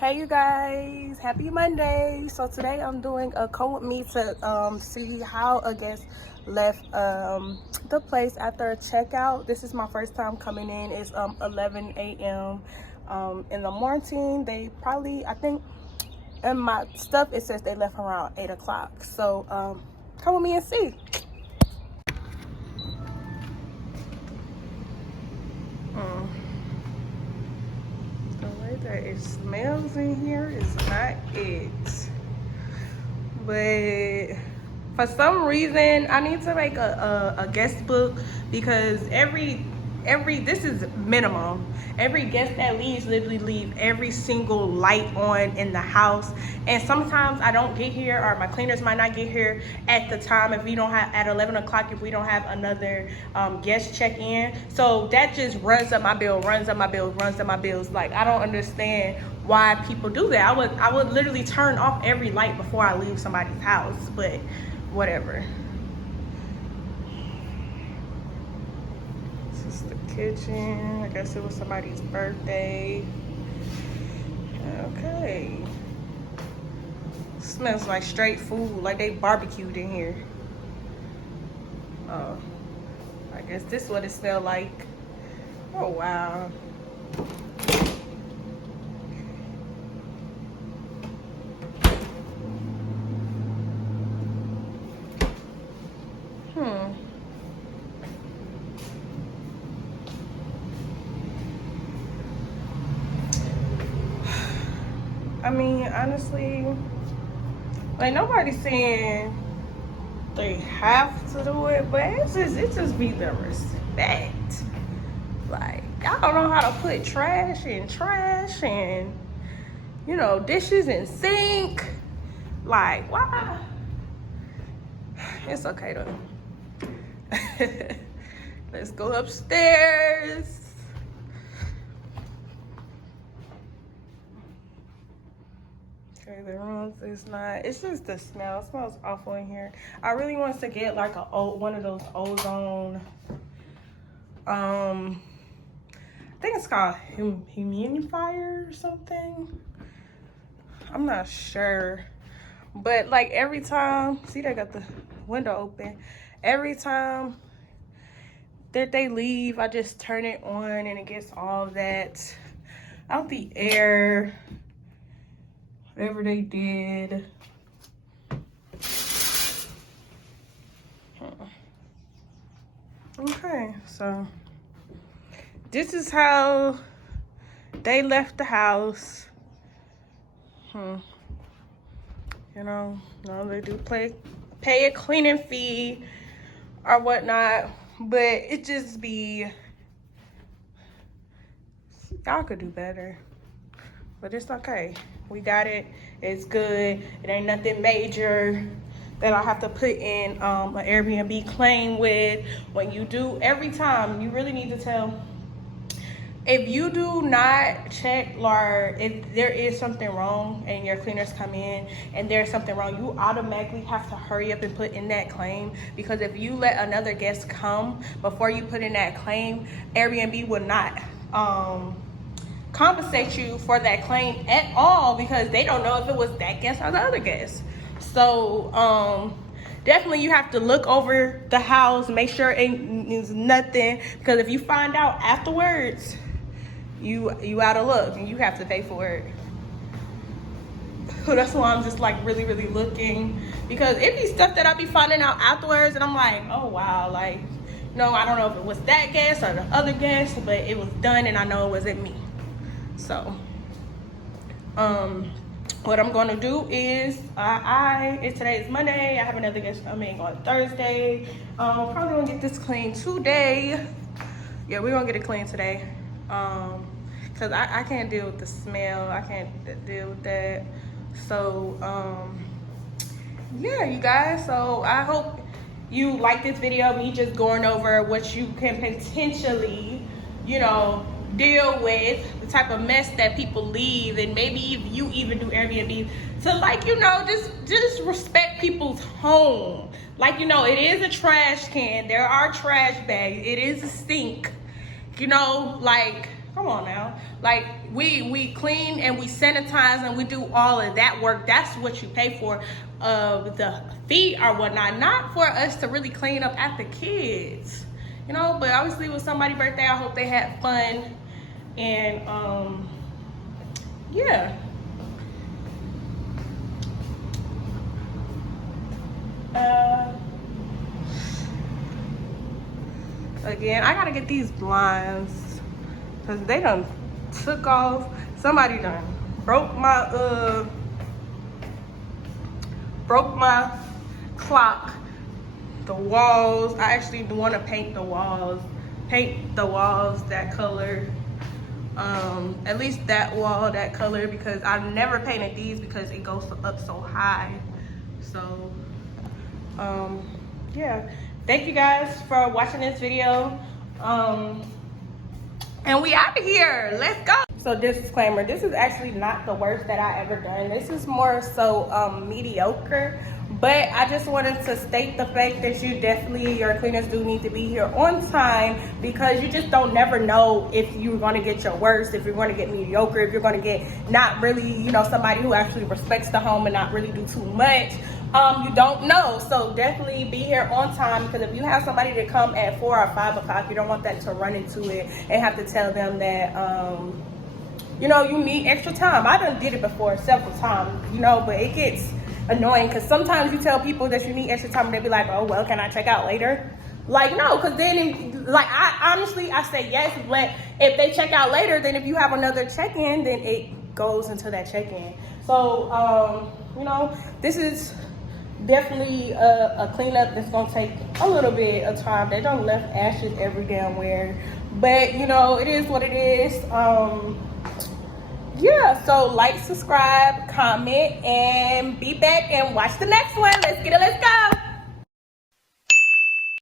Hey you guys, happy Monday. So today I'm doing a come with me to see how a guest left the place after a checkout. This is my first time coming in. It's 11 a.m. In the morning. They probably, I think in my stuff it says they left around 8 o'clock. So come with me and see. The way that it smells in here is not it. But for some reason I need to make a guest book, because every this is minimum, every guest that leaves literally leave every single light on in the house, and sometimes I don't get here, or my cleaners might not get here at the time if we don't have at 11 o'clock if we don't have another guest check in. So that just runs up my bill, runs up my bills. Like, I don't understand why people do that. I would literally turn off every light before I leave somebody's house, but whatever. This is the kitchen. I guess it was somebody's birthday. Okay. Smells like straight food, like they barbecued in here. Oh, I guess this is what it smelled like. Oh wow. I mean, honestly, like, nobody's saying they have to do it, but it just be the respect. Like, y'all don't know how to put trash and, you know, dishes in sink. Like, why? It's okay though. Let's go upstairs. Okay, the rooms is not, it's just the smell. It smells awful in here. I really want to get like one of those ozone, I think it's called humidifier or something. I'm not sure. But like every time, see, they got the window open. Every time that they leave, I just turn it on and it gets all that out the air, whatever they did. Okay, so this is how they left the house. You know, no, they do pay a cleaning fee or whatnot, but it just be, y'all could do better. But it's okay. We got it. It's good. It ain't nothing major that I have to put in an Airbnb claim with. When you do, every time, you really need to tell. If you do not check, or if there is something wrong and your cleaners come in and there's something wrong, you automatically have to hurry up and put in that claim. Because if you let another guest come before you put in that claim, Airbnb will not compensate you for that claim at all, because they don't know if it was that guest or the other guest. So definitely you have to look over the house, make sure it is nothing, because if you find out afterwards, you out of luck and you have to pay for it. So that's why I'm just like really looking, because it be stuff that I be finding out afterwards and I'm like, oh wow, like, no, I don't know if it was that guest or the other guest, but it was done and I know it wasn't me. So what I'm gonna do is today is Monday. I have another guest coming on Thursday. Probably gonna get this clean today. Yeah, we're gonna get it clean today. Cause I can't deal with the smell. I can't deal with that. So yeah, you guys. So I hope you like this video, me just going over what you can potentially, you know, deal with, the type of mess that people leave, and maybe if you even do Airbnb, to, like, you know, just respect people's home. Like, you know, it is a trash can, there are trash bags, it is a sink, you know, like, Come on now. Like, we clean and we sanitize and we do all of that work. That's what you pay for, the fee or whatnot. Not for us to really clean up after kids. You know, but obviously it was somebody's birthday. I hope they had fun. And yeah. Again, I gotta get these blinds because they done took off. Somebody done broke my clock. The walls, I actually want to paint the walls that color. At least that wall that color, because I never painted these because it goes up so high. So yeah, thank you guys for watching this video, and we out of here. Let's go. So disclaimer, this is actually not the worst that I ever done. This is more so mediocre, but I just wanted to state the fact that you definitely, your cleaners do need to be here on time, because you just don't never know if you're going to get your worst, if you're going to get mediocre, if you're going to get not really, you know, somebody who actually respects the home and not really do too much. You don't know. So definitely be here on time, because if you have somebody to come at 4 or 5 o'clock, you don't want that to run into it and have to tell them that you know, you need extra time. I done did it before several times, you know, but it gets annoying because sometimes you tell people that you need extra time and they be like, oh, well, can I check out later? Like, no, because then, like, I honestly say yes, but if they check out later, then if you have another check-in, then it goes into that check-in. So, you know, this is definitely a cleanup that's gonna take a little bit of time. They don't left ashes every damn where, but you know, it is what it is. Yeah, so like, subscribe, comment, and be back and watch the next one. Let's get it, let's go.